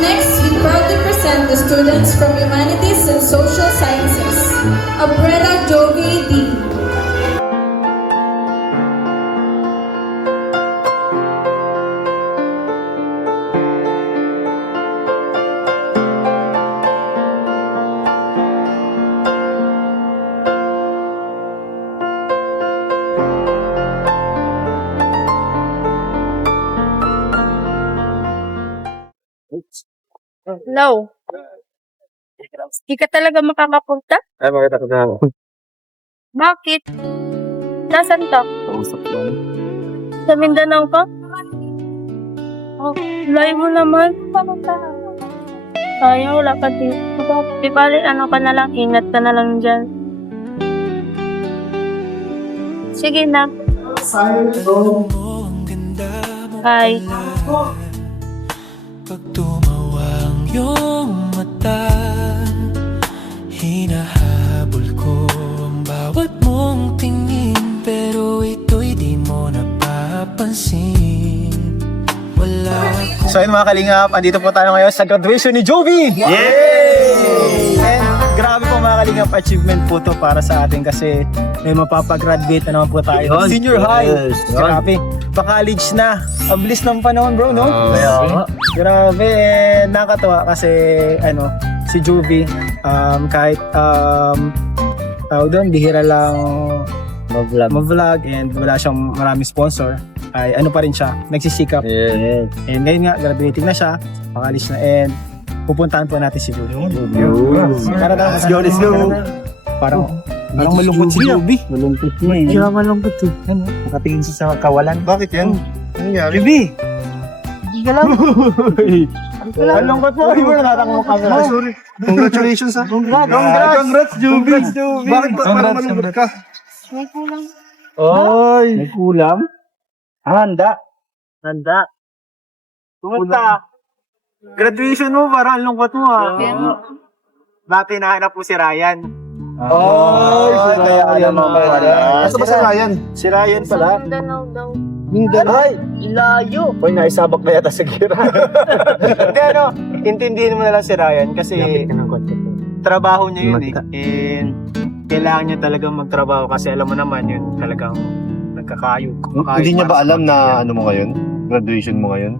Next, we proudly present the students from Humanities and Social Sciences. Abrera Jovi D. No. Di ka talaga makakapunta? Ay, makita ko na. Bakit? Nasaan ka? Kausap ko. Sa Mindanao ka? Oh, layo mo naman. Sayang, wala ka dito. Di bali, ano ka na lang, ingat ka na lang dyan. Sige na. Bye. Pag tumawang iyong mata, hinahabol ko ang bawat mong tingin, pero ito'y di mo napapansin. Wala So ayun mga kalingap, andito po tayo ngayon sa graduation ni Jovi! Yay! And grabe po mga kalingap, achievement po to para sa atin kasi may mapapagraduate na naman po tayo. Senior high! Yes, Grabe! Pa-college na! Ang bilis ng panahon bro, no? Kaya, Grabe! And nakakatawa kasi ano, si Jovi, kahit tawag doon, bihira lang mag-vlog and wala siyang maraming sponsor, ay ano pa rin siya, nagsisikap. yes. And ngayon nga, graduating na siya, pakalis na, and pupuntahan po natin si Jovi. Let's go, let's go. Parang malungkot si Jovi. Malungkot na eh. Kaya malungkot to. Nakatingin siya sa kawalan. Bakit yan? Ano nangyari? Jovi! Hindi ka lang. Malungkot mo. Hindi mo natatang mo camera. Sorry. Congratulations ha. Congrats, Jovi! Bakit ba parang malungkot ka? May kulang. Oy! May kulam? Handa. Pumunta. Graduation mo, parang ang lungkot mo ah. Dati nahanap po si Ryan. Oy, kaya alam mo ba wala? Asa ba si Ryan? Si Ryan Sa pala. Mindanao daw. Ay! Ilayo! Uy, naisabak na yata sa gira. Hindi ano, intindihin mo na lang si Ryan kasi trabaho niya yun eh. And kailangan niya talagang magtrabaho kasi alam mo naman yun talagang nagkakayod. Hindi niya ba alam na ano mo ngayon? Graduation mo ngayon?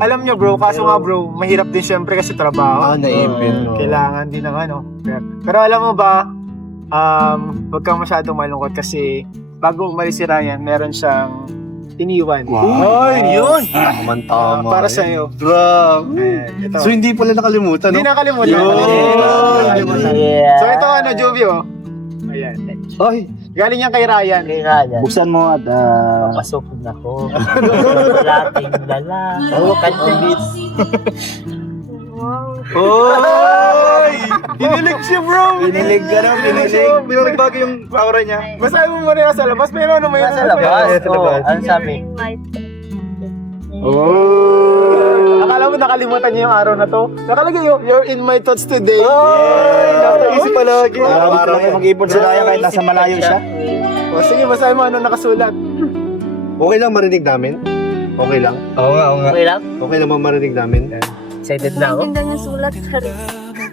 Alam niya bro, kaso nga bro, mahirap din syempre kasi trabaho. Naipin. Kailangan din ng ano. Pero alam mo ba, wag kang masyadong malungkot kasi bago umalis si Ryan, meron siyang iniwan. Ay, yun! Tama. Para sa iyo. Grabe. Ito. So hindi pala nakalimutan, Hindi no? nakalimutan. Yun! Hindi nakalimutan. So ito ano, Jovi oh. Ayan. Ay, Galing yan kay Ryan. Buksan mo at pasok na ko. Lating dala. Oh, kantabit. Wow. Oy! Kinilig siya bro! Kinilig ka raw, kinilig. Pinagbago yung aura niya. Basahin mo muna yung sa labas, pero ano mo yun? Sa labas? Oo, ano sabi? Oh! Akala mo nakalimutan niya yung araw na to? Nakalagay yung, you're in my thoughts today. Oy! Nakaisip palagi. Araw-araw kayo mag-ipon sa Raya kahit nasa malayo siya. O sige, basahin mo ano nakasulat. okay lang marinig namin? Okay lang? Oo nga. Okay lang? Okay lang ba marinig namin? Excited na ako. Ang ganda ng sulat.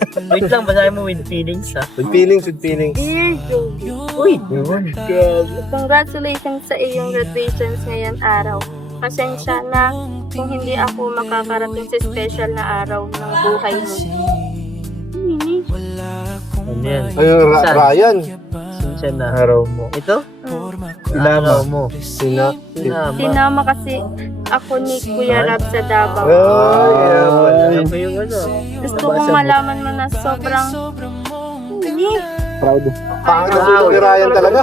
Wait lang, basahin mo with feelings ha. With feelings, with feelings. Dear Jovi, Uy, yun. congratulations sa iyong graduations ngayon araw. Pasensya na kung hindi ako makakarating sa special na araw ng buhay mo. Ano yan? Ayun, Saan? Ryan. Pasensya na. Araw mo. Ito? Araw mo. Sinama kasi ako ni Kuya Rab sa Davao. Ano ba yung ano? Gusto kong malaman mo na sobrang Proud. Pangit na ni Ryan talaga.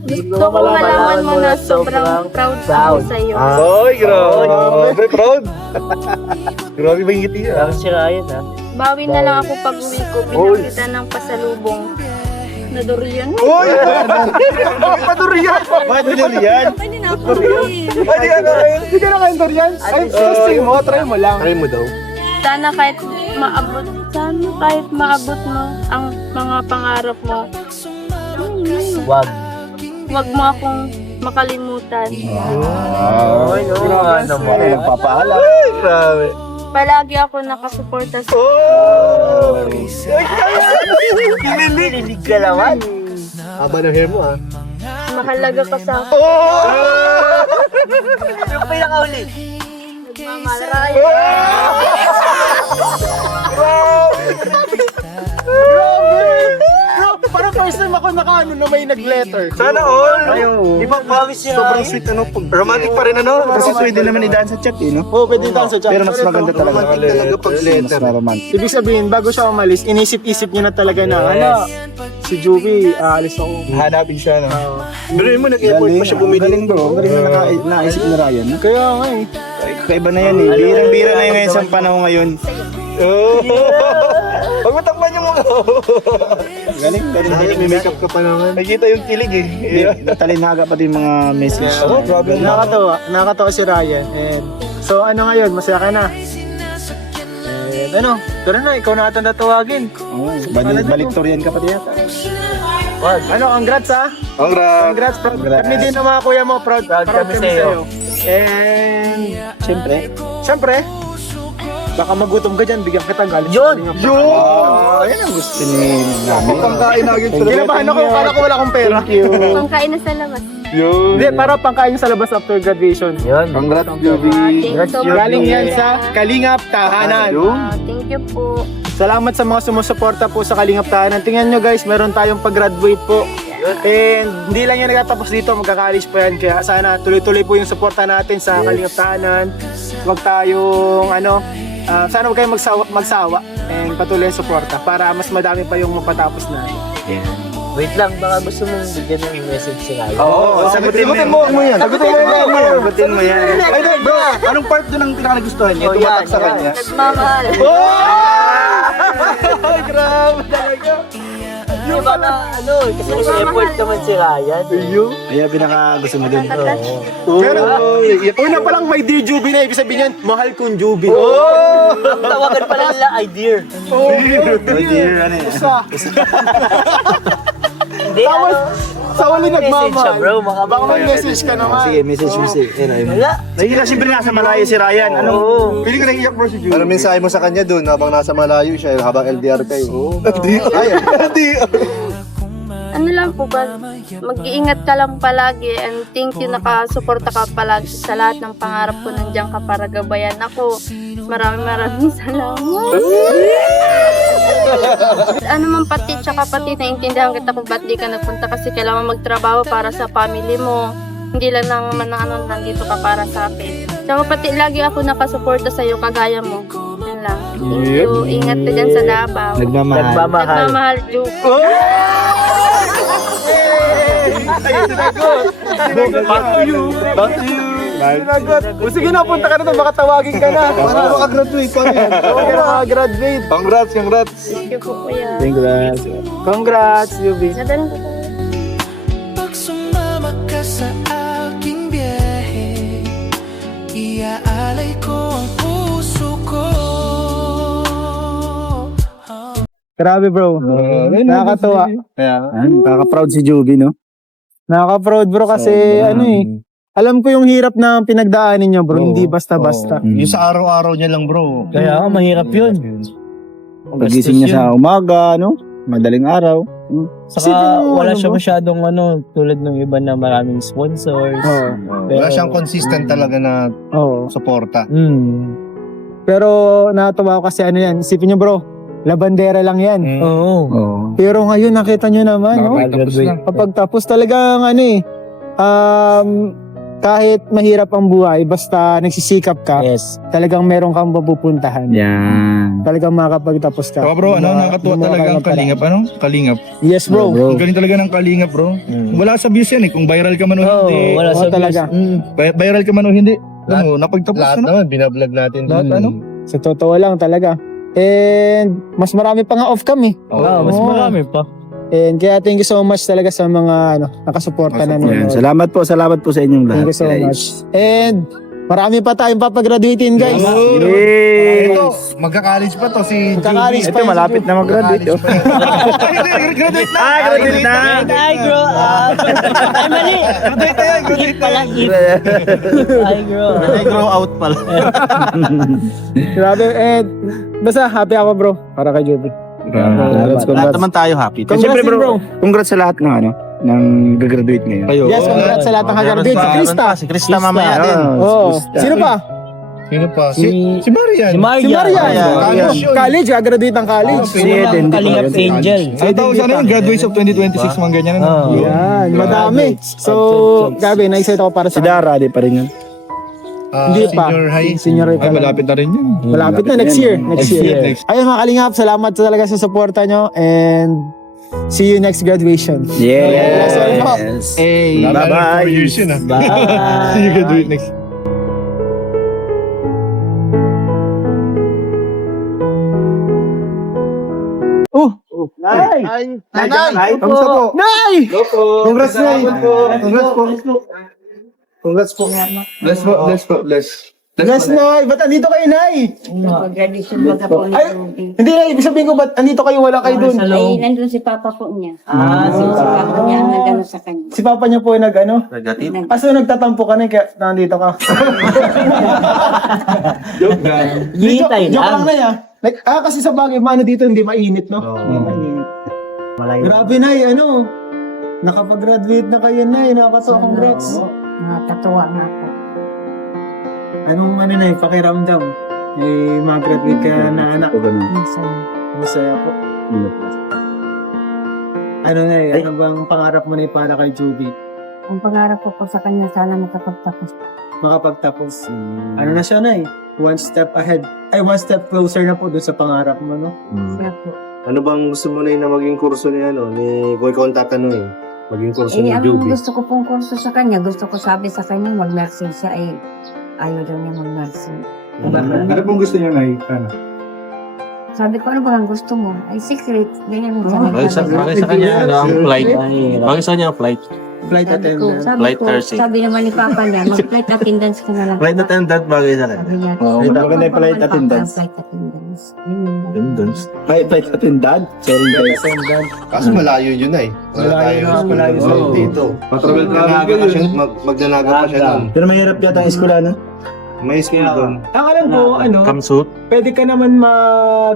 Gusto kong malaman mo na sobrang proud ako sa iyo. Ay, grabe. Proud. Grabe ba yung ngiti niya? Parang si Ryan ha. Bawi na lang ako pag uwi ko. Pinakita ng pasalubong na durian. Uy! Bakit pa durian? Bakit durian? Pwede na ako uwi. Hindi ka na kain durian? Ay, testing mo, try mo lang. Try mo daw. Sana kahit maabot mo ang mga pangarap mo. Wag. Huwag mo akong makalimutan. Ay, oo nga naman. Nagpapaalam. Ay, grabe. Palagi ako nakasuporta sa Kinilig ka naman. Haba ng hair mo, ah. mahalaga ka sa akin. Yung pinakauli. Nagmamahal. Parang first time ako nakaano na may nag-letter. Sana all. Di ba promise niya? Sobrang sweet, ano. Romantic pa rin, ano. Kasi pwede naman idaan sa chat, eh, no? Oo, pwede tayo sa chat. Pero mas maganda talaga. Romantic talaga pag letter. Mas romantic. Ibig sabihin, bago siya umalis, inisip-isip niya na talaga na, ano, si Juby, aalis ako. Hanapin siya, no. Pero yun mo, nag-effort pa siya bumili. Galing bro, galing na naisip ni Ryan. No? Kaya nga eh. Kakaiba na yan eh. Birang-bira na yun ngayon sa panahon ngayon. Huwag mo takpan yung mga. Galing. May makeup ka pa naman. Nakikita yung kilig, eh. Natalinaga pati yung mga message. Oo, grabe. Nakakatawa si Ryan. And, so ano ngayon, masaya ka na? And ano, tara na, ikaw na ata natawagin. Baliktorian ka pati yata. Ano, congrats ha? Congrats, proud. Kami din ng mga kuya mo, proud kami sa'yo. And, Siyempre, baka magutom ka dyan, bigyan kita galing. Yun! Yan ang gusto ni namin. Pangkain na agad. Kinabahan ako, kala ko wala akong pera. Pangkain na sa labas. Hindi, para pangkain sa labas after graduation. Yun. Congrats, Juby. Thank you so much. Galing yan sa Kalingap Tahanan. Thank you po. Salamat sa mga sumusuporta po sa Kalingap Tahanan. Tingnan nyo guys, meron tayong pag-graduate po. And hindi lang yan nagtatapos dito, magkakalis pa yan. Kaya sana tuloy-tuloy po yung suporta natin sa Kalingap Tahanan. Huwag tayong sana huwag kayong magsawa and patuloy yung suporta para mas madami pa yung mapatapos na. Wait lang, baka gusto mong bigyan ng message si Ryan. Oo, sagutin mo yan. Sagutin mo yan. Ay, bro, anong part doon ang pinakagustuhan niya? Tumatak sa kanya. Nagmamahal. Ay, grabe talaga. Yung ba na, kasi nag-effort naman si Ryan. Kaya pinaka gusto mo dun. Pero, una pa lang may Dear Juby na, ibig sabihin yan, mahal kong Juby. Ang tawagan pala nila ay dear. Dear, ano yan? Hindi, Tapos, sa uli message siya, nagmamahal. bro. Baka may message ka naman. Sige, message mo si Wala. Nakikita siyempre nasa malayo si Ryan. Ano? Pili ko naiiyak bro si Juby. Ano mensahe mo sa kanya doon habang nasa malayo siya, habang LDR kayo? Ano lang po ba, mag-iingat ka lang palagi and thank you nakasuporta ka palagi sa lahat ng pangarap ko, nandiyan ka para gabayan ako. Maraming salamat. Ano man pati, tsaka pati naiintindihan kita kung ba't di ka nagpunta kasi kailangan magtrabaho para sa family mo. Hindi lang naman nandito ka para sa akin. Tsaka pati lagi ako nakasuporta sa'yo kagaya mo. Yan lang. Thank you. Ingat ka dyan sa Davao. Nagmamahal, Juke. Back to you. Sinagot. O sige na, punta ka na doon, baka tawagin ka na. Para makagraduate pa yan. Okay na, makagraduate. Congrats. Thank you po, kuya. Congrats, Juby. Nadalan ko tayo. Pag sumama ka sa aking biyahe, iaalay ko ang puso ko. Grabe bro. Nakakatawa. Nakaka-proud si Juby, no? Nakaka-proud bro kasi alam ko yung hirap na pinagdaanin niyo bro, hindi basta-basta. Yung sa araw-araw niya lang bro. Kaya mahirap yun. Pagising niya sa umaga, no? Madaling araw. Saka wala siya masyadong tulad ng iba na maraming sponsors. Wala siyang consistent talaga na suporta. Pero natuwa ko kasi isipin niyo bro, labandera lang yan. Oo. Pero ngayon nakita niyo naman, no? Kapag tapos talagang kahit mahirap ang buhay, basta nagsisikap ka, Yes. talagang meron kang mapupuntahan. Yan. Talagang makakapagtapos ka. Bro, nakakatuwa talaga ang Kalingap. Kalingap. Yes bro. Ang galing talaga ng Kalingap bro. Wala sa views yan kung viral ka man o hindi. Wala Oo, sa talaga. Viral ka man o hindi. Napagtapos lahat naman, binablog natin. Lahat Sa totoo lang talaga. And mas marami pa nga off-cam eh. Mas marami pa. And kaya thank you so much talaga sa mga nakasuporta na Yan. nanonood. Salamat po sa inyong lahat. Thank you so guys. much. And marami pa tayong papagraduatein guys. Yes. magka-college pa to si Magka-college JB. pa. Ito, malapit na mag-graduate. Oh. Graduate na! Graduate na! I grow up. Ay, mali. Graduate na! I grow up. Ay, grow out pala. Grabe, and basta happy ako bro, para kay Joby. Congrats, Lahat congrats. naman tayo happy. Congrats Siyempre din, bro, congrats sa lahat ng ano, ng gagraduate ngayon. Yes, congrats sa lahat ng kagagraduate. Si Krista. Si Krista mamaya din. Oh, sino pa? Sino pa? Si Marian. Si Maria. Si Maria. College yun. College, gagraduate ng college. Si Eden, di Kalingap ba? Angel. Ang tawag sana yung graduates of 2026, mga ganyan. Oh. Yan, madami. So, grabe, na-excite ako para Si sa Dara, di pa rin yun. Hindi pa. Senior high. Senior high pa Ay, lang. malapit na rin yun. Malapit na, next year. Next year. Next. Ayun mga kalingap, salamat talaga sa suporta nyo and see you next graduation. Yes. Hey. Bye-bye. 4 years yun ah. Bye. See you graduate next. Nay! Nanay! Kamusta po? Nay! Congrats na. Congrats po. Congrats po. Bless po. Bless po. Bless. Yes, Nay! Ba't andito kayo, Nay? Graduation baga po ni Ay, Joby. hindi na, ibig sabihin ko, ba't andito kayo, wala kayo dun? Ay, nandun si Papa po niya. Si Papa niya ang nagano sa kanya. Si Papa niya po ay nag-ano? Negative. Kaso nagtatampo ka na, kaya nandito ka. Hintay Joke lang. lang na ya. Like, kasi sa bagay, mano dito, hindi mainit, no? Hindi mainit. Grabe, Nay, ano? Nakapag-graduate na kayo, Nay. Nakakatawa, congrats. Nakakatawa nga po. Anong ano, Nay, pakiramdam? Eh, mag-graduate ka na anak. Minsan, Masaya po. Ano, Nay, ano bang pangarap mo, Nay, para kay Joby? ang pangarap ko po sa kanya, sana makapagtapos. Makapagtapos. Ano na siya, Nay? One step ahead. Ay, one step closer na po doon sa pangarap mo, no? Siya po. Ano bang gusto mo na na maging kurso ni ano? Ni kung ikaw ang tatanungin. Maging kurso ni Ang Joby. gusto ko pong kurso sa kanya, gusto ko sabi sa kanya, mag-nursing siya, ayaw daw niya mag-nursing. Ano pong gusto niya na ano? Sabi ko, ano ba ang gusto mo? Ay, secret. Ganyan mo sabi Bakit sa kanya, ano, ang flight? Bakit sa kanya ang flight? Flight attendant. Flight nursing. Sabi naman ni Papa niya, mag-flight attendance ka na lang. Flight attendant bagay sa kanya. Sabi niya, Maganda yung flight attendance. Flight attendance. Yun. Yun dun. Flight attendant? Sorry guys. Attendant. Kaso malayo yun ay. Malayo sa na. dito. Magnanaga pa siya. Magnanaga pa siya nun. Pero mahirap yata ang eskwela, no? May school doon. Ang alam ko, ano, Kamsuit. pwede ka naman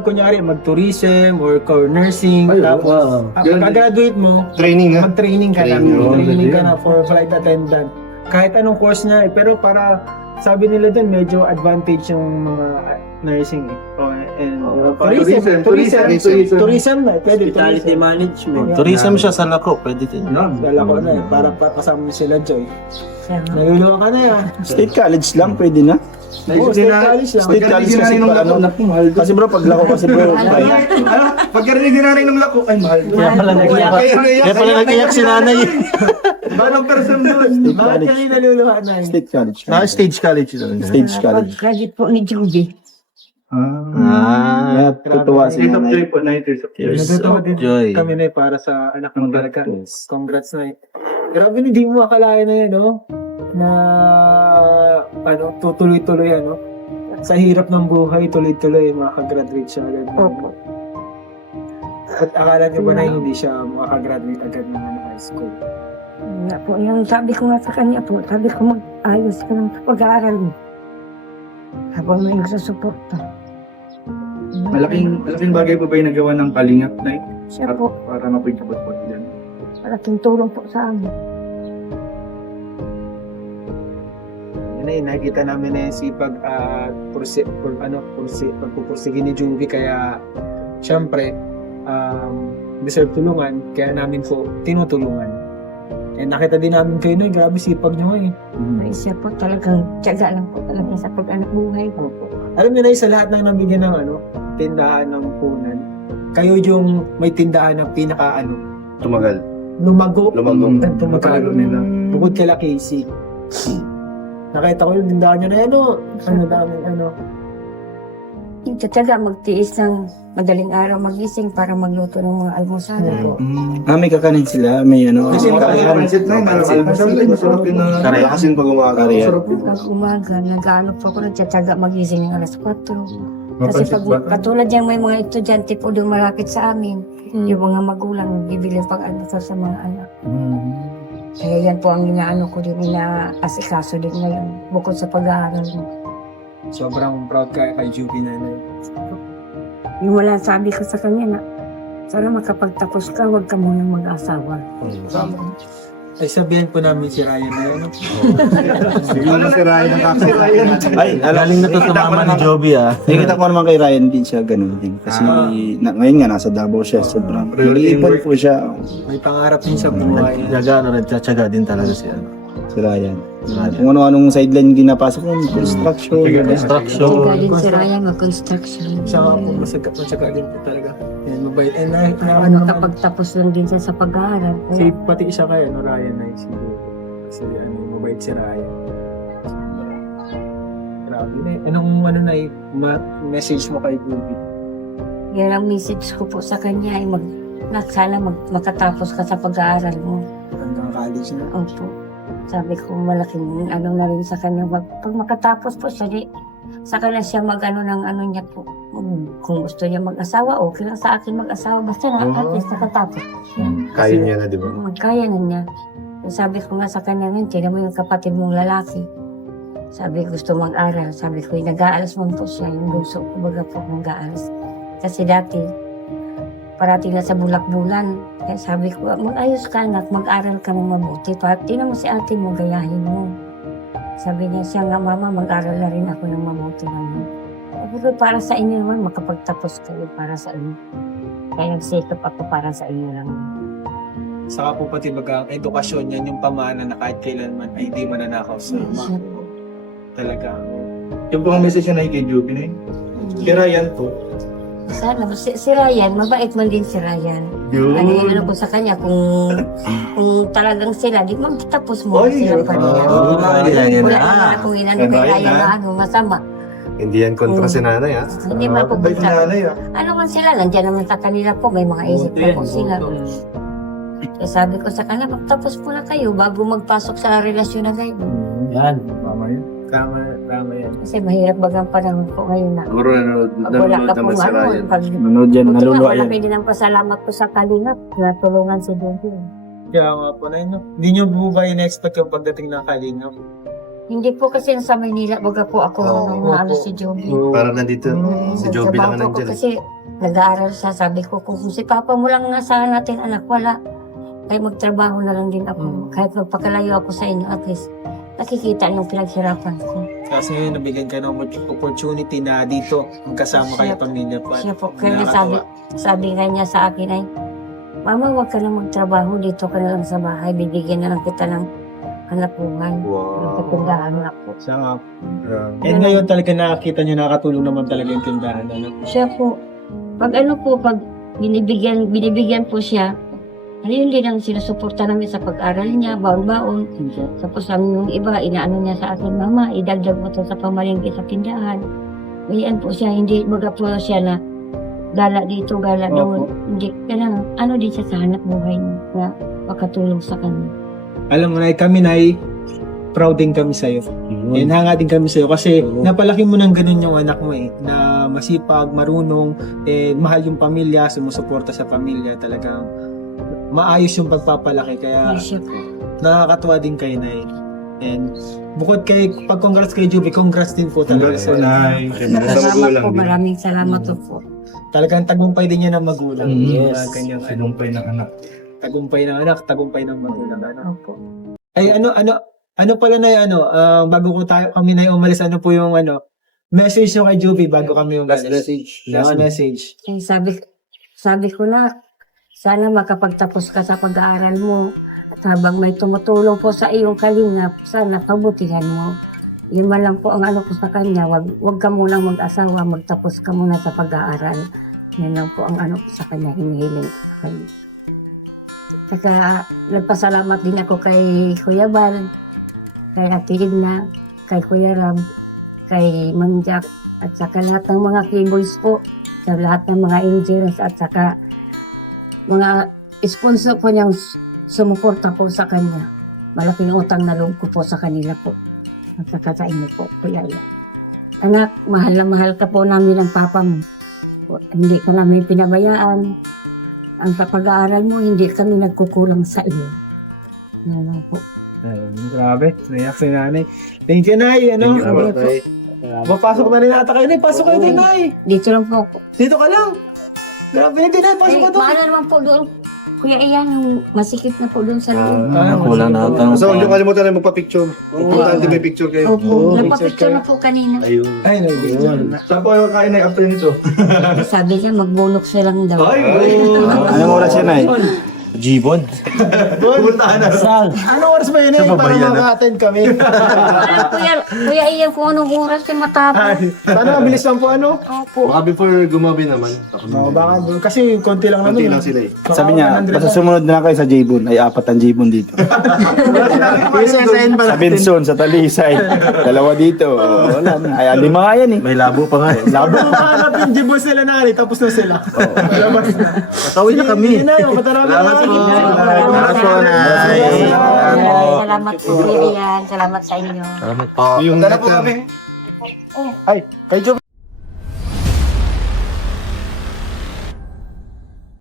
kunyari, mag-tourism or nursing. Tapos, pag-graduate mo, Training ha? mag-training ka na. Training. Training ka na for flight attendant. Kahit anong course niya, pero para, sabi nila dun, medyo advantage yung mga nursing. And tourism na, pwede. Tourism. management. Tourism siya sa Lako. Pwede din. Dala ko na, para kasama sila, Joy. Siya nga. Naluluwa ka na yan. State college lang, pwede na. Oo, state college lang. State college kasi pa, ano? Kasi bro, pag lako kasi bro, Pagkarinig din natin ng lako, ay mahal. Kaya pala nag-iyak. Kaya pala nag-iyak si nanay. Barang person doon. Bakit ka rin naluluwa na yun? state college. Stage college yun. Stage college. Pag-graduate po ni Joby. Tutuwa si State of nanay. joy po, 9 years of Years Natutuwa of din joy. kami na para sa anak ng talaga. Congrats na Grabe, hindi mo akalain na yan, no? Na, ano, tutuloy-tuloy, ano? Sa hirap ng buhay, tuloy-tuloy, makakagraduate siya agad. Opo. At akala niyo ba na hindi siya makakagraduate agad ng high school? Wala po. Yung sabi ko nga sa kanya po, sabi ko mag-ayos ka ng pag-aaral mo. Habang may nagsusuporta. Malaking bagay po ba yung nagawa ng Kalingap Night? Siya po, Para mapagkabot po dyan. malaking tulong po sa amin. Yan ay, nakikita namin na yung sipag pagpupursige ni Juvie, kaya syempre, deserve tulungan, kaya namin po tinutulungan. Eh, nakita din namin kayo na, grabe sipag nyo eh. Ay, siya po talagang tiyaga lang po talaga sa pag-anak buhay ko po. Alam niyo na sa lahat ng nabigyan ng tindahan ng punan, kayo yung may tindahan ng pinaka Tumagal. lumago. Lumago. Tumagal nila. Bukod kala Casey. Nakita ko yung tindahan niya na daming Yung tiyaga magtiis ng madaling araw magising para magluto ng mga almusal po. May kakanin sila, may ano. Kasi Pansit na yun. Masarap yun na. Kare. Lakasin pag umaga. Kare. Pag umaga, nag-ano po ako, nagtitiyaga magising ng alas 4. Kasi pag katulad yan, may mga estudyante po doon malapit sa amin. Yung mga magulang, bibili pag ano sa mga anak. Kaya yan po ang inaano ko din, inaasikaso din ngayon. Bukod sa pag-aaral mo. Sobrang proud ka kay Juby nanay. Yung wala sabi ko sa kanya na, sana makapagtapos ka, huwag ka munang mag-asawa. Ay sabihin po namin si Ryan na yun. Ano si Ryan ang kakasirayan? Ay, Galing na to sa mama ni Joby ah. Nakikita ko naman kay Ryan din siya, ganun din. Kasi ngayon nga, nasa Davao siya, sobrang nag-iipon po siya. May pangarap din sa buhay. Nagtsatsaga din talaga siya. Si Ryan. Kung ano-anong sideline yung dinapasok yun, construction. Construction. Galing si Ryan mag-construction. Saka po masagka din po talaga. Yan, mabait. And Nakapagtapos lang din siya sa pag-aaral. si pati siya kayo, no, Ryan na si kasi mabait si Ryan. Grabe na. Anong message mo kay Juby? Yan ang message ko po sa kanya ay sana makatapos ka sa pag-aaral mo. Hanggang college na. Opo. Sabi ko malaking ano na rin sa kanya. Pag makatapos po siya, saka na siya mag-ano ng ano niya po. Kung gusto niya mag-asawa, okay lang sa akin mag-asawa. Basta na at least nakatapos. Kaya niya na, di ba? Kaya na niya. Sabi ko nga sa kanya, tingnan mo yung kapatid mong lalaki. Sabi gusto mag-aral. Sabi ko, nag-aalas man po siya. Yung gusto ko baga po nag-aalas. Kasi dati, parating na sa bulak-bulan. Kaya sabi ko, mag-ayos ka anak, mag-aral ka ng mabuti. Tingnan mo si ate mo, gayahin mo. Sabi niya, siya nga mama, mag-aral na rin ako ng mabuti naman. Sabi ko, para sa inyo naman, makapagtapos kayo para sa inyo. Kaya nagsikap ako para sa inyo lang. Saka po pati ang edukasyon niya, yung pamana na kahit kailanman ay hindi mananakaw sa mga. Talaga. Yung pang message niya na kay Juby na yun. Kay Ryan po. Sana, si Ryan, mabait man din si Ryan. Ano yung ano ko sa kanya, kung talagang sila, di magtapos mo sila pa rin. Wala naman akong inano kay Ryan na ano, masama. Hindi yan kontra si nanay, ha? Hindi mapupunta. Ano man sila, nandiyan naman sa kanila po, may mga isip na po sila. Kaya sabi ko sa kanila, magtapos po na kayo bago magpasok sa relasyon na kayo. Yan. Tama yun. Tama yan. Kasi mahirap bagang panahon po ngayon na. Siguro Pag wala ka pong ano, pag Nanood yan, buti nga, naluluwa yan. malaki din ang pasalamat ko sa Kalingap na tulungan si Donkey. Kaya nga po na yun. No? Hindi nyo po ba in-expect yung pagdating ng Kalingap? Hindi po kasi sa Maynila, baga po ako nung ano si Joby. Para nandito, si Joby lang Trabaho ko nandyan. kasi nag-aaral siya, sabi ko, kung si Papa mo lang nga sa natin anak, wala. Kaya magtrabaho na lang din ako. Kahit magpakalayo ako sa inyo, at least nakikita ng pinaghirapan ko. Kasi ngayon nabigyan ka ng opportunity na dito magkasama kayo pamilya pa. Siya po, kaya sabi nga niya sa akin ay, Mama, huwag ka lang magtrabaho, dito ka na lang sa bahay, bibigyan na lang kita ng hanap buhay. Ng katindahan na po. Siya nga. And ngayon talaga nakakita nyo nakakatulong naman talaga yung tindahan. Ano? Siya po, pag binibigyan po siya, yun din ang sinusuporta namin sa pag-aral niya, baon-baon. Tapos yung iba, inaano niya sa akin, Mama, idagdag mo to sa pamalingki sa tindahan. Ganyan po siya, hindi baga po siya na gala dito, gala doon. Hindi, kailangan, ano din siya sa hanap buhay niya na makatulong sa kanya. Alam mo na, kami na proud din kami sa'yo. And hanga din kami sa'yo kasi napalaki mo ng ganun yung anak mo na masipag, marunong, mahal yung pamilya, sumusuporta sa pamilya, talagang maayos yung pagpapalaki. Kaya Siya po. nakakatuwa din kayo, Nay. And bukod kay pag-congrats kay Juby, congrats din po talaga sa Salamat po, maraming salamat po. Talagang tagumpay din niya ng magulang. Yes. Ganyan. Sinumpay ng anak. Tagumpay ng anak, tagumpay ng magulang. Opo. Ay, ano pala na bago kami na umalis, ano po yung message nyo kay Juby bago kami umalis? Last message. Eh, sabi ko na, sana makapagtapos ka sa pag-aaral mo. At habang may tumutulong po sa iyong kalingap, sana pabutihan mo. Yun man lang po ang ano ko sa kanya, wag ka munang mag-asawa, magtapos ka muna sa pag-aaral. Yan lang po ang ano ko sa kanya, hinihiling ko sa kanya. Saka nagpasalamat din ako kay Kuya Bal, kay Ate Edna, kay Kuya Ram, kay Ma'am Jack, at saka lahat ng mga keyboys po, sa lahat ng mga angels, at saka mga sponsor po niyang sumuporta po sa kanya. Malaking utang na loob ko po sa kanila po. At saka sa inyo po, Kuya Ian. Anak, mahal na mahal ka po namin ng papa mo. Hindi ka namin pinabayaan. Ang pag-aaral mo, hindi kami nagkukulang sa iyo. Yan lang po. Ayun, grabe. Naiyak si nanay. Thank you, Nay. Ano? Mapasok na rin ata kayo, Nay. Pasok kayo din, Nay. Dito lang po ako. Dito ka lang. Grabe, hindi, Nay. Pasok ka doon. Paano naman po doon? Kuya Ian, yung masikip na po doon sa loob. Kulang na ata. So, huwag niyo kalimutan na magpa-picture. Importante may picture kayo. Opo, nagpa-picture na po kanina. Ay, Nay. Saan po kayo kain na after nito? Sabi niya, magbulok siya lang daw. Anong oras yan ay? G-Bond. Pumuntahan na. Sal. Anong oras ba yun, Nay? Para maka-attend kami. Kuya Ian, kung anong oras siya matapos. Sana mabilis lang po, ano? Opo. Baka before gumabi naman. No, baka kasi konti lang Konti naman. lang sila eh. Sabi niya, basta sumunod na kayo sa J-Bun, ay 4 ang J-Bun dito. Isa-isahin Sa pa natin. Benson, sa Talisay. 2 dito. Wala na. Ay, 5 nga yan eh. May labo pa nga eh. Labo. Kung makahanap yung gibos nila na tapos na sila. Labas na. Tawin na kami. Sige na, mataraman na. Salamat po, Nay. Salamat po, Kuya Ian. Salamat sa inyo. Salamat po. Yung Tara po kami. Ay, kay Job.